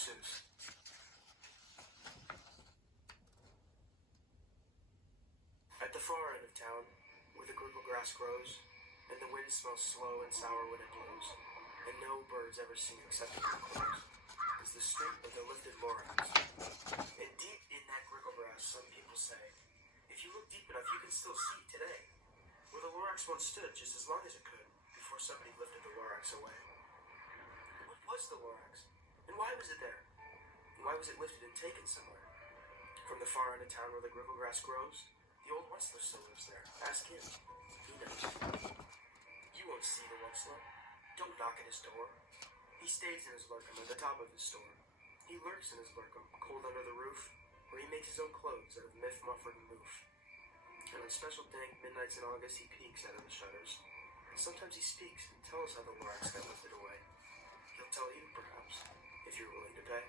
Seuss. At the far end of town, where the grickle grass grows, and the wind smells slow and sour when it blows, and no birds ever sing except in their clothes, is the street of the lifted Lorax. And deep in that grickle grass, some people say, if you look deep enough, you can still see today, where the Lorax once stood just as long as it could, before somebody lifted the Lorax away. What was the Lorax? And why was it there? And why was it lifted and taken somewhere? From the far end of town where the grickle grass grows, the old Westler still lives there. Ask him. He knows. You won't see the Westler. Don't knock at his door. He stays in his lurkum at the top of his store. He lurks in his lurkum, cold under the roof, where he makes his own clothes out of myth, mufford, and moof. And on special dank midnights in August, he peeks out of the shutters. Sometimes he speaks and tells how the Lorax got lifted away. He'll tell you, perhaps, if you're willing to pay.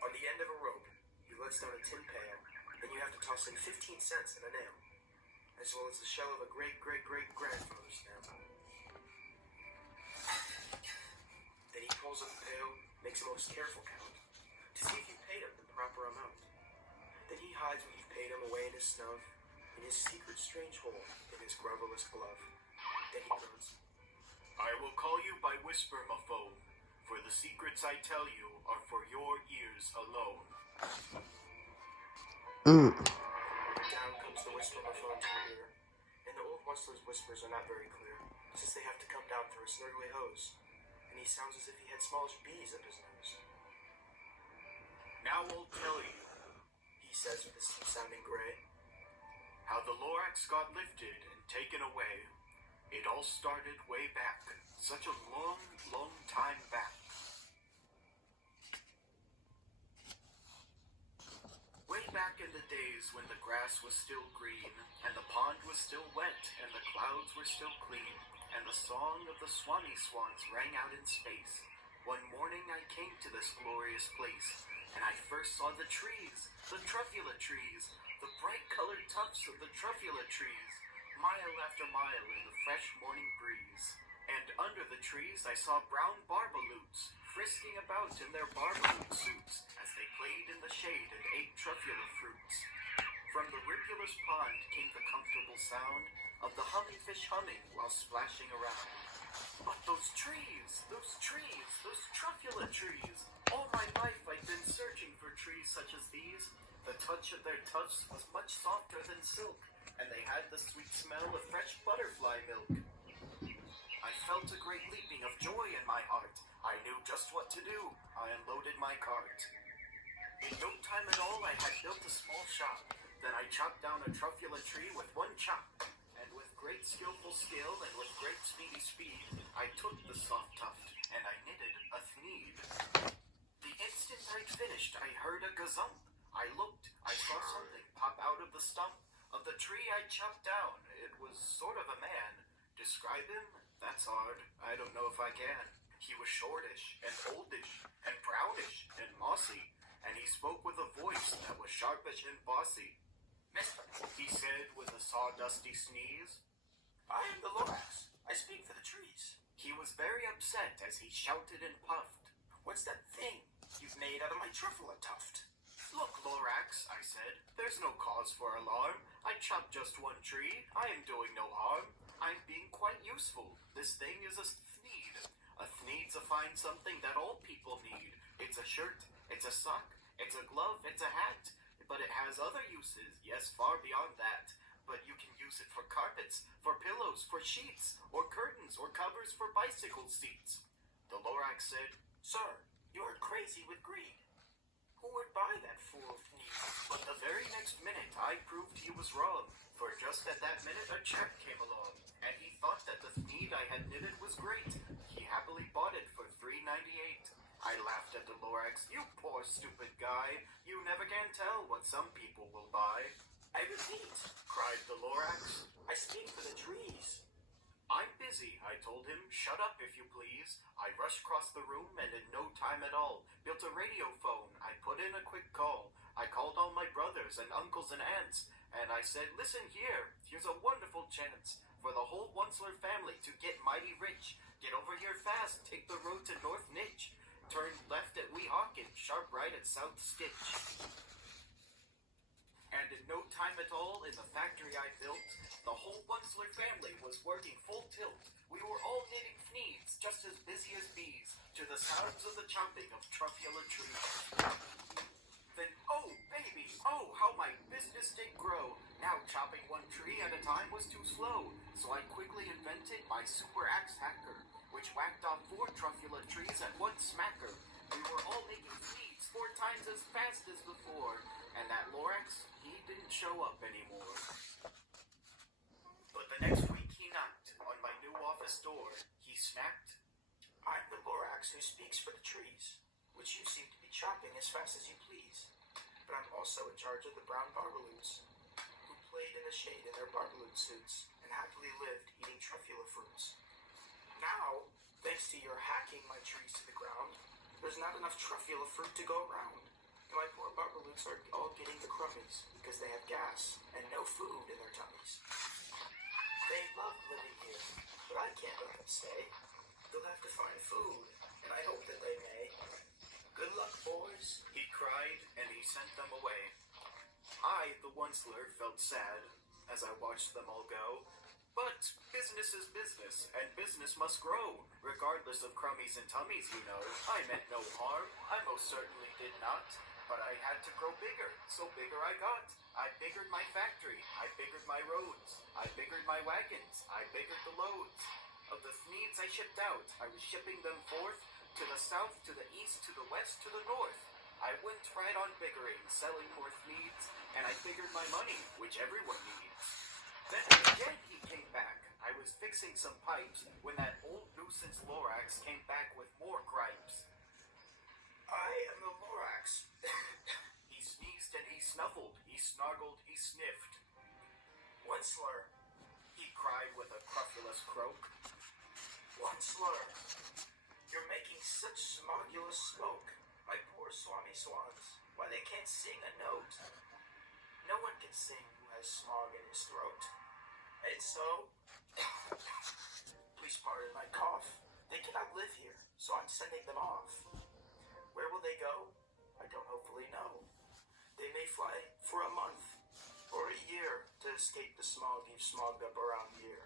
On the end of a rope, he lets down a tin pail, and you have to toss in 15 cents and a nail, as well as the shell of a great-great-great-grandfather's stamp. Then he pulls up the pail, makes a most careful count, to see if you paid him the proper amount. Then he hides what you've paid him away in his snuff, in his secret strange hole in his grubberless glove. Then he grunts, I will call you by whisper, my foe, for the secrets I tell you are for your ears alone. Down comes the whisper of a phone to your ear, and the old Westler's whispers are not very clear, since they have to come down through a snurgly hose, and he sounds as if he had smallish bees up his nose. Now I'll tell you, He says with his sounding gray, how the Lorax got lifted and taken away. It all started way back, such a long, long time back. Way back in the days when the grass was still green, and the pond was still wet, and the clouds were still clean, and the song of the Swanee swans rang out in space. One morning I came to this glorious place, and I first saw the trees, the truffula trees, the bright-colored tufts of the truffula trees, mile after mile in the fresh morning breeze. And under the trees I saw brown barbaloots, frisking about in their barbaloot suits, as they played in the shade and ate truffula fruits. From the rivulous pond came the comfortable sound of the hummingfish humming while splashing around. But those trees, those truffula trees, all my life I'd been searching for trees such as these. The touch of their tufts was much softer than silk, and they had the sweet smell of fresh butterfly milk. I felt a great leaping of joy in my heart. I knew just what to do. I unloaded my cart. In no time at all, I had built a small shop. Then I chopped down a truffula tree with one chop. And with great skillful skill and with great speedy speed, I took the soft tuft and I knitted a thneed. The instant I'd finished, I heard a gazump. I looked, I saw something pop out of the stump of the tree I chopped down. It was sort of a man. Describe him? That's hard. I don't know if I can. He was shortish and oldish and brownish and mossy, and he spoke with a voice that was sharpish and bossy. Mister, he said with a sawdusty sneeze, I am the Lorax. I speak for the trees. He was very upset as he shouted and puffed. What's that thing you've made out of my truffula tuft? Look, Lorax, I said, there's no cause for alarm. I chopped just one tree. I am doing no harm. I'm being quite useful. This thing is a thneed. A thneed's a fine something that all people need. It's a shirt, it's a sock, it's a glove, it's a hat. But it has other uses, yes, far beyond that. But you can use it for carpets, for pillows, for sheets, or curtains, or covers for bicycle seats. The Lorax said, Sir, you are crazy with greed. Who would buy that fool of thneed? But the very next minute I proved he was wrong, for just at that minute a chap came along, and he thought that the thneed I had knitted was great. He happily bought it for $3.98. I laughed at the Lorax. You poor stupid guy, you never can tell what some people will buy. I repeat, Cried the Lorax. I speak for the trees. I'm busy, I told him. Shut up, if you please. I rushed across the room and in no time at all built a radio phone. I put in a quick call. I called all my brothers and uncles and aunts, and I said, listen here, here's a wonderful chance for the whole Onceler family to get mighty rich. Get over here fast, take the road to North Nitch, turn left at Weehawken, sharp right at South Stitch. And in no time at all, in the factory I built, the whole Onceler family was working full tilt. We were all knitting fneeds, just as busy as bees, to the sounds of the chopping of truffula trees. Then, oh, baby, oh, how my business did grow. Now chopping one tree at a time was too slow, so I quickly invented my super axe hacker, which whacked off 4 truffula trees at one smacker. We were all making fneeds 4 times as fast as before, and that Lorax, he didn't show up anymore. But the next week he knocked on my new office door. He snapped, I'm the Lorax who speaks for the trees, which you seem to be chopping as fast as you please. But I'm also in charge of the brown barbaloons, who played in the shade in their barbaloon suits and happily lived eating truffula fruits. Now, thanks to your hacking my trees to the ground, there's not enough truffula fruit to go around. And my poor barbaloons are all getting the crummies because they have gas and no food in their tummies. They love living here, but I can't let them stay. They'll have to find food, and I hope that they may. Good luck, boys. he cried, and he sent them away. I, the Onceler, felt sad as I watched them all go. But business is business, and business must grow, regardless of crummies and tummies, you know. I meant no harm, I most certainly did not, but I had to grow bigger, so bigger I got. I biggered my factory, I biggered my roads, I biggered my wagons, I biggered the loads. Of the fneeds I shipped out, I was shipping them forth, to the south, to the east, to the west, to the north. I went right on biggering, selling more fneeds, and I figured my money, which everyone needs. Then again he came back. I was fixing some pipes when that old nuisance Lorax came back with more gripes. I am the Lorax. He sneezed and he snuffled, he snargled, he sniffed. Onceler. He cried with a crofulous croak. Onceler. You're making such smogulous smoke. My poor swami swans. Why, they can't sing a note. No one can sing who has smog in his throat. And so, please pardon my cough. They cannot live here, so I'm sending them off. Where will they go? I don't hopefully know. They may fly for a month or a year to escape the smog you've smogged up around here.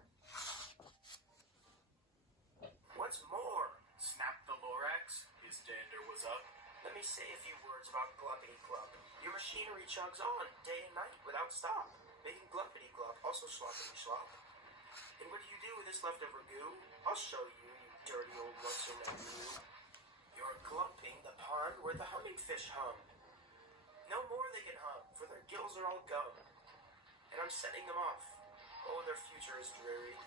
What's more? Snapped the Lorax. His dander was up. Let me say a few words about Gluppity Club. Your machinery chugs on day and night without stop, making Gluppity Glub, also sloppity slop. And what do you do with this leftover goo? I'll show you, you dirty old lonesome you. You're glumping the pond where the humming fish hum. No more they can hum, for their gills are all gum. And I'm sending them off. Oh, their future is dreary.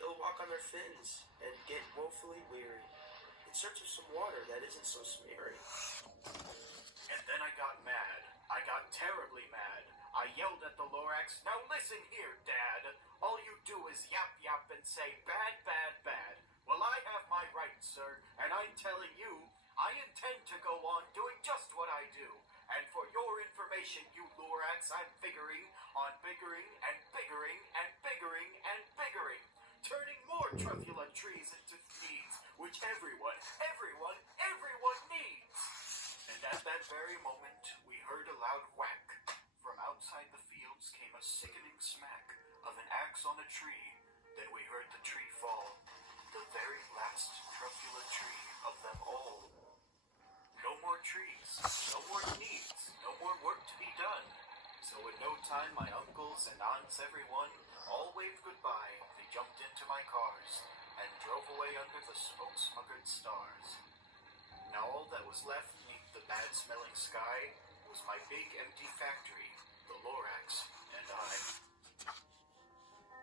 They'll walk on their fins and get woefully weary, in search of some water that isn't so smeary. And then I got mad. I got terribly mad. I yelled at the Lorax, now listen here, Dad. All you do is yap yap and say bad, bad, bad. Well, I have my rights, sir, and I'm telling you, I intend to go on doing just what I do. And for your information, you Lorax, I'm figuring on biggering and biggering and biggering and biggering, turning more truffula trees into fneeds, which everyone needs. And at that very moment, we heard a loud whack. From outside the fields came a sickening smack of an axe on a tree. Then we heard the tree fall, the very last truffula tree of them all. No more trees, no more needs, no more work to be done. So in no time, my uncles and aunts, everyone, all waved goodbye. They jumped into my cars and drove away under the smoke-smothered stars. Now all that was left beneath the bad-smelling sky was my big empty factory, the Lorax, and I.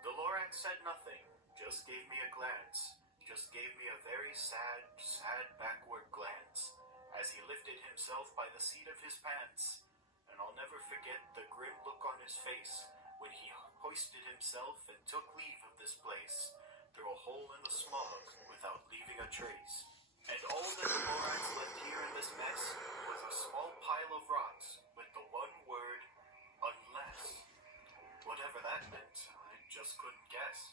The Lorax said nothing, just gave me a glance, just gave me a very sad, sad backward glance, as he lifted himself by the seat of his pants, and I'll never forget the grim look on his face when he hoisted himself and took leave of this place through a hole in the smog without leaving a trace. And all that the Lorax left here in this mess was a small pile of rocks with the one word, unless. Whatever that meant, I just couldn't guess.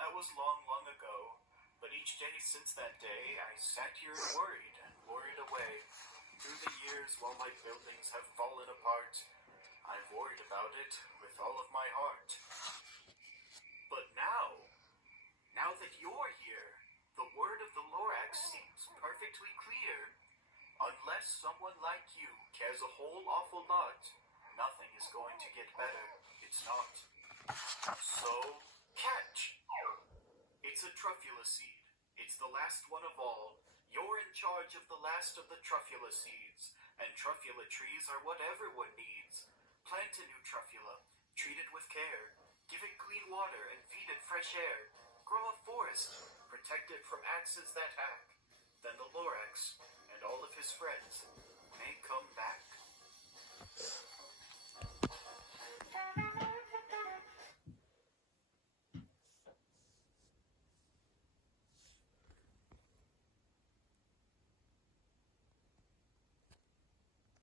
That was long, long ago, but each day since that day, I sat here and worried away. Through the years, while my buildings have fallen apart, I've worried about it with all of my heart. But now that you're here, the word of the Lorax seems perfectly clear. Unless someone like you cares a whole awful lot, nothing is going to get better. It's not. So, catch! It's a truffula seed. It's the last one of all. You're in charge of the last of the truffula seeds, and truffula trees are what everyone needs. Plant a new truffula, treat it with care, give it clean water and feed it fresh air. Grow a forest, protect it from axes that hack. Then the Lorax and all of his friends may come back.